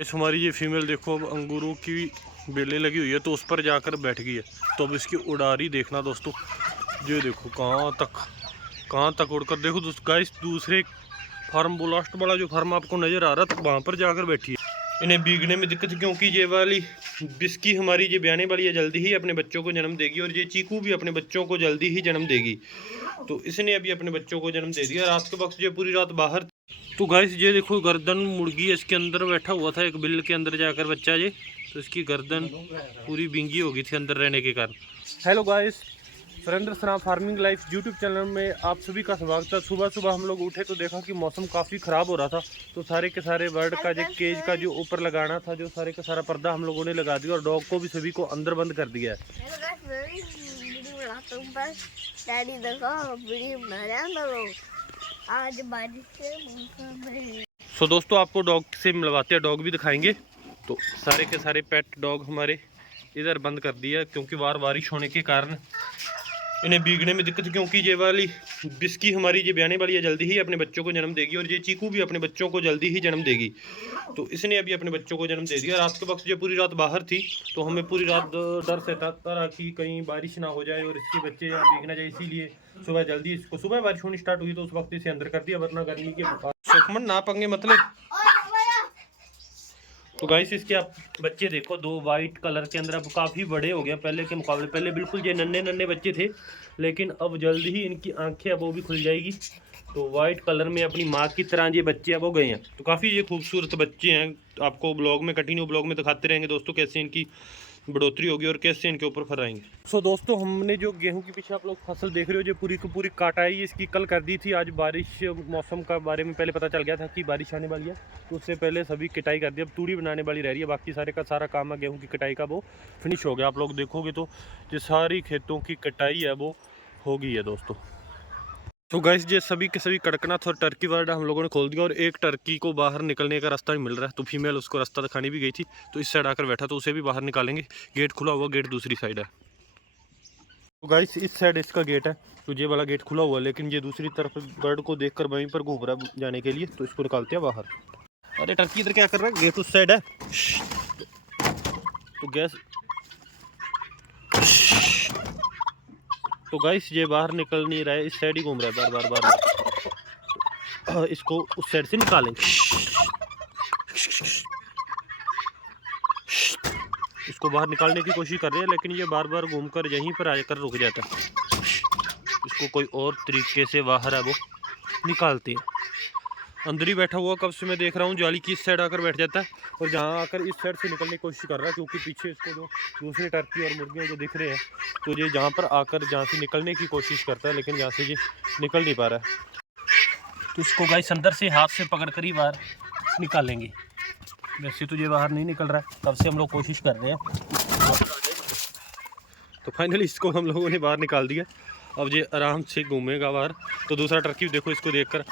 इस हमारी ये फीमेल देखो अब अंगूरों की बेलें लगी हुई है तो उस पर जाकर बैठ गई है। तो अब इसकी उड़ारी देखना दोस्तों, ये देखो कहाँ तक उड़कर देखो गाइस। दूसरे फार्म वो लास्ट वाला जो फार्म आपको नज़र आ रहा था वहाँ पर जाकर बैठी है। इन्हें बीगने में दिक्कत, क्योंकि ये वाली बिस्की हमारी ये ब्याने वाली है, जल्दी ही अपने बच्चों को जन्म देगी और ये चीकू भी अपने बच्चों को जल्दी ही जन्म देगी। तो इसने अभी अपने बच्चों को जन्म दे दिया। रात के वक्त ये पूरी रात बाहर। तो गाइस ये देखो गर्दन मुर्गी है, इसके अंदर बैठा हुआ था एक बिल के अंदर जाकर बच्चा ये, तो इसकी गर्दन पूरी बिंगी हो गई थी अंदर रहने के कारण। Hello guys, Surendra Saraf farming life YouTube channel में आप सभी का स्वागत है। सुबह सुबह हम लोग उठे तो देखा कि मौसम काफ़ी ख़राब हो रहा था, तो सारे के सारे बर्ड का जो केज का जो ऊपर लगाना था, जो सारे का सारा पर्दा हम लोगों ने लगा दिया और डॉग को भी सभी को अंदर बंद कर दिया है। आज सो दोस्तों आपको डॉग से मिलवाते हैं, डॉग भी दिखाएंगे। तो सारे के सारे पेट डॉग हमारे इधर बंद कर दिया, क्योंकि बारिश होने के कारण इन्हें बीगने में दिक्कत, क्योंकि ये वाली बिस्की हमारी ये ब्याने वाली है, जल्दी ही अपने बच्चों को जन्म देगी और ये चीकू भी अपने बच्चों को जल्दी ही जन्म देगी। तो इसने अभी अपने बच्चों को जन्म दे दिया। रात के वक्त ये पूरी रात बाहर थी, तो हमें पूरी रात डर से था कि कहीं बारिश ना हो जाए और इसके बच्चे यहाँ भीगना जाए, इसीलिए सुबह जल्दी इसको, सुबह बारिश होनी स्टार्ट हुई तो उस वक्त इसे अंदर कर दिया, वरना गर्मी के सुखमन ना पंगे मतलब। तो गाइस इसके आप बच्चे देखो, दो वाइट कलर के अंदर अब काफ़ी बड़े हो गए पहले के मुकाबले। पहले बिल्कुल ये नन्हे नन्हे बच्चे थे, लेकिन अब जल्दी ही इनकी आंखें अब वो भी खुल जाएगी। तो वाइट कलर में अपनी माँ की तरह ये बच्चे अब हो गए हैं। तो काफ़ी ये खूबसूरत बच्चे हैं। आपको ब्लॉग में कंटिन्यू ब्लॉग में दिखाते रहेंगे दोस्तों कैसे इनकी बढ़ोतरी होगी और कैसे इनके ऊपर फर आएंगे। सो दोस्तों हमने जो गेहूं के पीछे आप लोग फसल देख रहे हो, जो पूरी की पूरी काटाई इसकी कल कर दी थी। आज बारिश मौसम का बारे में पहले पता चल गया था कि बारिश आने वाली है, तो उससे पहले सभी कटाई कर दी। अब तूड़ी बनाने वाली रह रही है, बाकी सारे का सारा काम है गेहूं की कटाई का वो फिनिश हो गया। आप लोग देखोगे तो ये सारी खेतों की कटाई है वो हो गई है दोस्तों। तो गाइस ये सभी के सभी कड़कनाथ और टर्की वर्ड हम लोगों ने खोल दिया और एक टर्की को बाहर निकलने का रास्ता भी मिल रहा है। तो फीमेल उसको रास्ता दिखानी भी गई थी, तो इस साइड आकर बैठा, तो उसे भी बाहर निकालेंगे। गेट खुला हुआ, गेट दूसरी साइड है। तो गाइस इस साइड इसका गेट है, तो ये वाला गेट खुला हुआ है, लेकिन ये दूसरी तरफ बर्ड को देखकर वहीं पर घूम रहा है जाने के लिए, तो इसको निकालते हैं बाहर। अरे टर्की इधर क्या कर रहा है, गेट उस साइड है। तो गैस तो गाइस ये बाहर निकल नहीं रहा है, इस साइड ही घूम रहा है बार बार। इसको उस साइड से निकालेंगे। इसको बाहर निकालने की कोशिश कर रहे हैं, लेकिन ये बार बार घूमकर यहीं पर आकर रुक जाता है। इसको कोई और तरीके से बाहर है वो निकालते हैं। अंदर ही बैठा हुआ कब से मैं देख रहा हूँ, जाली की इस साइड आकर बैठ जाता है और जहाँ आकर इस साइड से निकलने की कोशिश कर रहा है, क्योंकि पीछे इसको जो दूसरे टर्की और मुर्गियाँ जो दिख रहे हैं, तो ये जहाँ पर आकर जहाँ से निकलने की कोशिश करता है, लेकिन यहाँ से ये निकल नहीं पा रहा है। तो इसको गाइस अंदर से हाथ से पकड़ कर ही बाहर निकालेंगे। वैसे तो ये बाहर नहीं निकल रहा है, तब से हम लोग कोशिश कर रहे हैं। तो फाइनली इसको हम लोगों ने बाहर निकाल दिया। अब ये आराम से घूमेगा बाहर। तो दूसरा टर्की देखो, इसको देखकर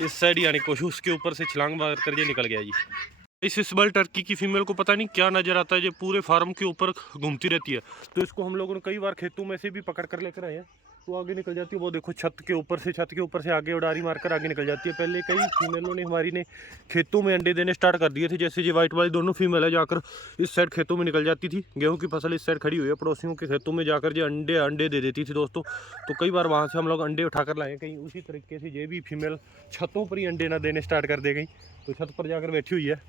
इस साइड ही आने की कोशिश, उसके ऊपर से छलांग मार कर ये निकल गया जी। इस बल टर्की की फीमेल को पता नहीं क्या नजर आता है, ये पूरे फार्म के ऊपर घूमती रहती है। तो इसको हम लोगों ने कई बार खेतों में से भी पकड़ कर लेकर आए हैं, तो आगे निकल जाती है। वो देखो छत के ऊपर से आगे उड़ारी मारकर आगे निकल जाती है। पहले कई फीमेलों ने हमारी ने खेतों में अंडे देने स्टार्ट कर दिए थे, जैसे ये वाइट वाली दोनों फीमेल है जाकर इस साइड खेतों में निकल जाती थी। गेहूं की फसल इस साइड खड़ी हुई है, पड़ोसियों के खेतों में जाकर ये अंडे दे देती थी दोस्तों। तो कई बार वहाँ से हम लोग अंडे उठाकर लाए। कहीं उसी तरीके से ये भी फीमेल छतों पर ही अंडे ना देने स्टार्ट कर दे गई, तो छत पर जाकर बैठी हुई है।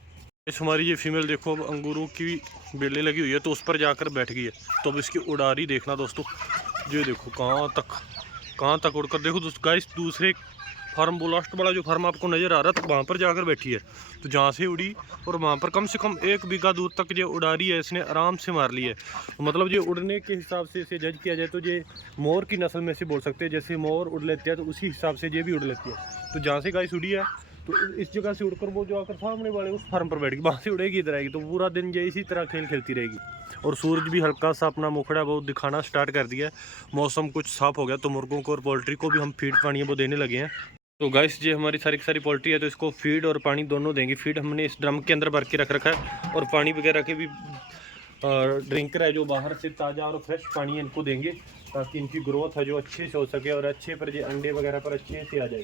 इस हमारी ये फीमेल देखो अब अंगूरों की बेलें लगी हुई है, तो उस पर जाकर बैठ गई है। तो अब इसकी उड़ारी देखना दोस्तों, ये देखो कहाँ तक उड़कर देखो गाइस। दूसरे फार्म वो लास्ट वाला जो फार्म आपको नज़र आ रहा था वहाँ पर जाकर बैठी है, तो जहाँ से उड़ी और वहाँ पर कम से कम 1 बीघा दूर तक ये उड़ारी है, इसने आराम से मार ली है। तो मतलब ये उड़ने के हिसाब से इसे जज किया जाए तो ये मोर की नस्ल में से बोल सकते हैं। जैसे मोर उड़ लेते हैं, तो उसी हिसाब से ये भी उड़ लेती है। तो जहाँ से गाइस उड़ी है, तो इस जगह से उड़कर वो जो आकर सामने वाले उस फार्म पर बैठ गई, वहाँ से उड़ेगी इधर आएगी। तो पूरा दिन ये इसी तरह खेल खेलती रहेगी। और सूरज भी हल्का सा अपना मुखड़ा वो दिखाना स्टार्ट कर दिया है। मौसम कुछ साफ हो गया, तो मुर्गों को और पोल्ट्री को भी हम फीड पानी वो देने लगे हैं। तो गाइस ये हमारी सारी की सारी पोल्ट्री है, तो इसको फीड और पानी दोनों देंगे। फीड हमने इस ड्रम के अंदर भर के रख रखा है, और पानी वगैरह के भी ड्रिंकर है जो बाहर से ताज़ा और फ्रेश पानी इनको देंगे, ताकि इनकी ग्रोथ है जो अच्छे से हो सके और अच्छे पर ये अंडे वगैरह पर अच्छे से आ जाए।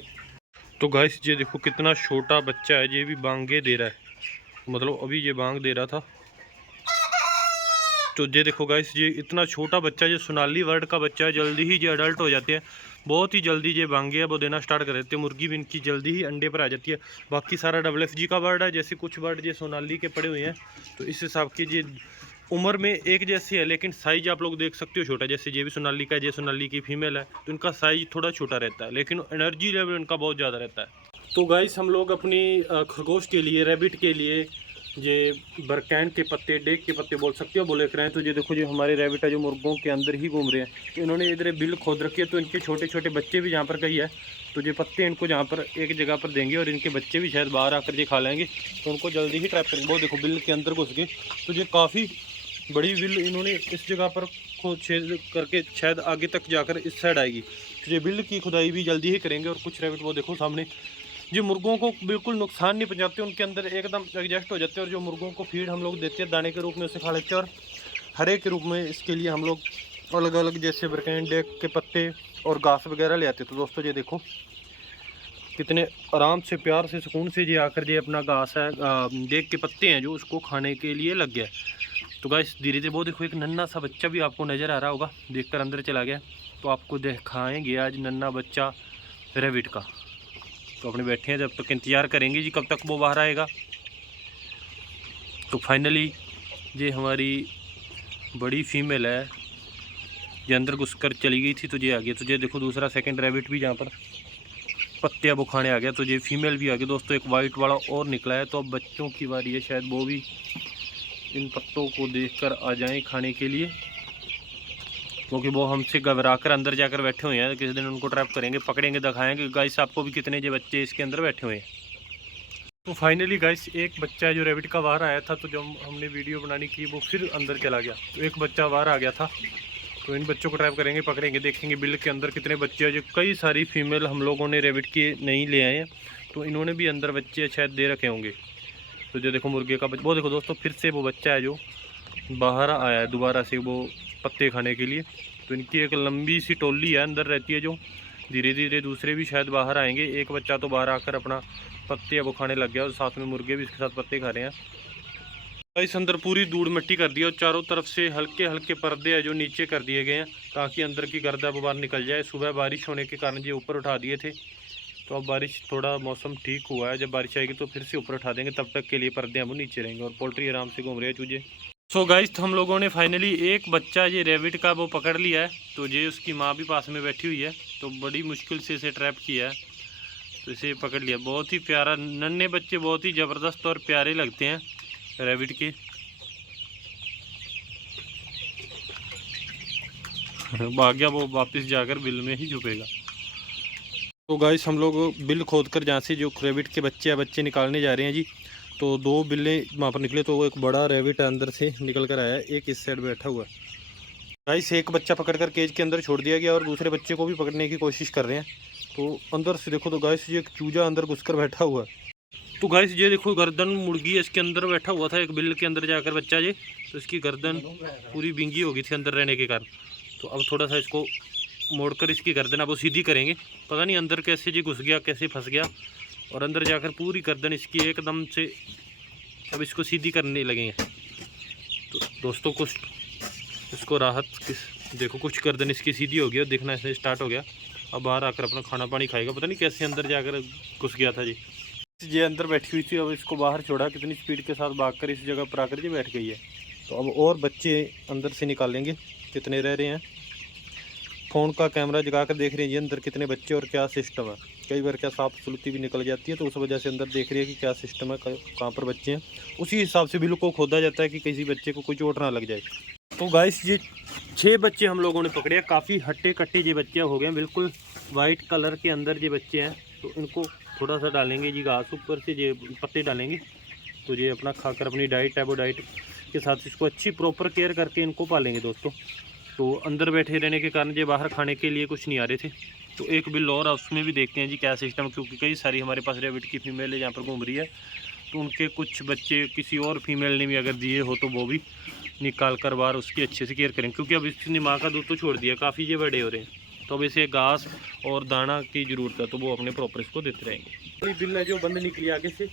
तो गाइस ये देखो कितना छोटा बच्चा है, ये भी बांगे दे रहा है। मतलब अभी ये बांग दे रहा था। तो ये देखो गाइस, ये इतना छोटा बच्चा, जो सोनाली वर्ड का बच्चा है, जल्दी ही ये अडल्ट हो जाते हैं। बहुत ही जल्दी ये बांगे है वो देना स्टार्ट कर देते हैं। मुर्गी भी इनकी जल्दी ही अंडे पर आ जाती है। बाकी सारा WFG का बर्ड है, जैसे कुछ बर्ड ये सोनाली के पड़े हुए हैं। तो इस हिसाब की ये उम्र में एक जैसी है, लेकिन साइज आप लोग देख सकते हो छोटा। जैसे ये भी सोनाली का है, ये सोनाली की फीमेल है, तो इनका साइज थोड़ा छोटा रहता है, लेकिन एनर्जी लेवल इनका बहुत ज़्यादा रहता है। तो गाइस हम लोग अपनी खरगोश के लिए, रैबिट के लिए ये बरकैन के पत्ते, डेक के पत्ते बोल सकते हो, बोले कर रहे हैं। तो ये देखो, जो हमारे रैबिट है जो मुर्गों के अंदर ही घूम रहे हैं, तो इन्होंने इधर बिल खोद रखी है। तो इनके छोटे छोटे बच्चे भी जहाँ पर कहीं है, तो ये पत्ते इनको जहाँ पर एक जगह पर देंगे और इनके बच्चे भी शायद बाहर आकर ये खा लेंगे। तो उनको जल्दी ही ट्रैप करेंगे। वो देखो बिल के अंदर घुस गए। तो ये काफ़ी बड़ी बिल इन्होंने इस जगह पर खोद छेद करके शायद आगे तक जाकर इस साइड आएगी। तो ये बिल की खुदाई भी जल्दी ही करेंगे। और कुछ रैबिट वो देखो सामने, जो मुर्गों को बिल्कुल नुकसान नहीं पहुंचाते, उनके अंदर एकदम एडजस्ट हो जाते हैं। और जो मुर्गों को फीड हम लोग देते हैं दाने के रूप में, उसे खा लेते हैं। और हरे के रूप में इसके लिए हम लोग अलग अलग जैसे बरकैन, डेक के पत्ते और घास वगैरह ले आते हैं। तो दोस्तों ये देखो कितने आराम से, प्यार से, सुकून से ये आकर ये अपना घास है, डेक के पत्ते हैं जो, उसको खाने के लिए लग गया। तो गाइस धीरे धीरे वो देखो, एक नन्ना सा बच्चा भी आपको नज़र आ रहा होगा, देखकर अंदर चला गया। तो आपको दिखाएंगे आज नन्ना बच्चा रैबिट का। तो अपने बैठे हैं, जब तक इंतज़ार करेंगे जी कब तक वो बाहर आएगा। तो फाइनली ये हमारी बड़ी फीमेल है, ये अंदर घुसकर चली गई थी, तो ये आ गया। तो ये देखो दूसरा सेकंड रैबिट भी जहाँ पर पत्ते अब खाने आ गया। तो ये फीमेल भी आ गया दोस्तों। एक वाइट वाला और निकला है। तो अब बच्चों की बारी है, शायद वो भी इन पत्तों को देखकर आ जाएं खाने के लिए, क्योंकि वो हमसे घबरा कर अंदर जाकर बैठे हुए हैं। किसी दिन उनको ट्रैप करेंगे, पकड़ेंगे, दिखाएंगे गाइस आपको भी कितने जो बच्चे इसके अंदर बैठे हुए हैं। तो फाइनली गाइस एक बच्चा जो रैबिट का बाहर आया था, तो जब हमने वीडियो बनानी की वो फिर अंदर चला गया। तो एक बच्चा बाहर आ गया था। तो इन बच्चों को ट्रैप करेंगे, पकड़ेंगे, देखेंगे बिल के अंदर कितने बच्चे हैं। जो कई सारी फीमेल हम लोगों ने रैबिट की नहीं ले आए हैं, तो इन्होंने भी अंदर बच्चे शायद दे रखे होंगे। तो जो देखो मुर्गे का वो देखो दोस्तों, फिर से वो बच्चा है जो बाहर आया है दोबारा से वो पत्ते खाने के लिए। तो इनकी एक लंबी सी टोली है अंदर रहती है, जो धीरे धीरे दूसरे भी शायद बाहर आएंगे। एक बच्चा तो बाहर आकर अपना पत्ते वो खाने लग गया, और साथ में मुर्गे भी इसके साथ पत्ते खा रहे हैं। इस अंदर पूरी धूड़ मिट्टी कर दी, और चारों तरफ से हल्के हल्के पर्दे हैं जो नीचे कर दिए गए हैं, ताकि अंदर की गर्द वो बाहर निकल जाए। सुबह बारिश होने के कारण ये ऊपर उठा दिए थे। तो अब बारिश, थोड़ा मौसम ठीक हुआ है, जब बारिश आएगी तो फिर से ऊपर उठा देंगे। तब तक के लिए पर्दे हैं वो नीचे रहेंगे, और पोल्ट्री आराम से घूम रहे हैं चूजे। सो गाइस हम लोगों ने फाइनली एक बच्चा ये रैबिट का वो पकड़ लिया है। तो ये उसकी माँ भी पास में बैठी हुई है। तो बड़ी मुश्किल से इसे ट्रैप किया है, तो इसे पकड़ लिया। बहुत ही प्यारा, नन्हे बच्चे बहुत ही ज़बरदस्त और प्यारे लगते हैं रैबिट के। भाग गया वो, वापस जाकर बिल में ही छुपेगा। तो गाइस हम लोग बिल खोद कर जहाँ से जो रैबिट के बच्चे निकालने जा रहे हैं जी। तो दो बिल्ले वहाँ पर निकले, तो एक बड़ा रैबिट अंदर से निकल कर आया है, एक इस साइड बैठा हुआ है। गाइस एक बच्चा पकड़कर केज के अंदर छोड़ दिया गया, और दूसरे बच्चे को भी पकड़ने की कोशिश कर रहे हैं। तो अंदर से देखो, तो गाइस ये एक चूजा अंदर घुसकर बैठा हुआ है। तो गाइस ये देखो गर्दन मुर्गी है, इसके अंदर बैठा हुआ था एक बिल के अंदर जाकर बच्चा जी। तो इसकी गर्दन पूरी बिंगी हो गई थी अंदर रहने के कारण। तो अब थोड़ा सा इसको मोड़कर इसकी गर्दन अब वो सीधी करेंगे। पता नहीं अंदर कैसे जी घुस गया, कैसे फंस गया, और अंदर जाकर पूरी गर्दन इसकी एकदम से अब इसको सीधी करने लगेंगे। तो दोस्तों कुछ इसको राहत देखो, कुछ गर्दन इसकी सीधी हो गई और दिखना ऐसे स्टार्ट हो गया। अब बाहर आकर अपना खाना पानी खाएगा। पता नहीं कैसे अंदर जाकर घुस गया था जी। ये अंदर बैठी हुई थी, अब इसको बाहर छोड़ा, कितनी स्पीड के साथ भागकर इस जगह पर आकर जी बैठ गई है। तो अब और बच्चे अंदर से निकालेंगे, कितने रह रहे हैं। फ़ोन का कैमरा जगा कर देख रहे हैं जी अंदर कितने बच्चे और क्या सिस्टम है। कई बार क्या सांप सुलती भी निकल जाती है, तो उस वजह से अंदर देख रही है कि क्या सिस्टम है, कहाँ पर बच्चे हैं। उसी हिसाब से बिल को खोदा जाता है कि किसी बच्चे को कोई चोट ना लग जाए। तो गाइस ये 6 बच्चे हम लोगों ने पकड़े हैं। काफ़ी हट्टे कट्टे ये बच्चे हो गए, बिल्कुल वाइट कलर के अंदर ये बच्चे हैं। तो इनको थोड़ा सा डालेंगे जी घास, ऊपर से ये पत्ते डालेंगे। तो ये अपना खाकर अपनी डाइट है वो डाइट के साथ इसको अच्छी प्रॉपर केयर करके इनको पालेंगे दोस्तों। तो अंदर बैठे रहने के कारण ये बाहर खाने के लिए कुछ नहीं आ रहे थे। तो एक बिल और उसमें भी देखते हैं जी क्या सिस्टम, क्योंकि कई सारी हमारे पास रैबिट की फीमेल है यहाँ पर घूम रही है। तो उनके कुछ बच्चे किसी और फीमेल ने भी अगर दिए हो, तो वो भी निकाल कर बाहर उसकी अच्छे से केयर करें, क्योंकि अब इसने माँ का दूध तो छोड़ दिया, काफ़ी ये बड़े हो रहे हैं। तो अब इसे घास और दाना की ज़रूरत है, तो वो अपने प्रॉपर इसको देते रहेंगे। बिल है जो बंद निकली आगे से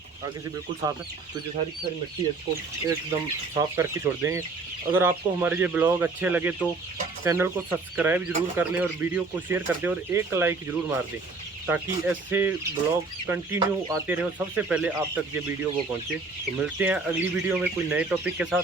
बिल्कुल साफ है, तो जो सारी सारी मिट्टी है इसको एकदम साफ़ करके छोड़ देंगे। अगर आपको हमारे ये ब्लॉग अच्छे लगे तो चैनल को सब्सक्राइब जरूर कर लें और वीडियो को शेयर कर दें और एक लाइक ज़रूर मार दें, ताकि ऐसे ब्लॉग कंटिन्यू आते रहें और सबसे पहले आप तक ये वीडियो वो पहुँचे। तो मिलते हैं अगली वीडियो में कोई नए टॉपिक के साथ।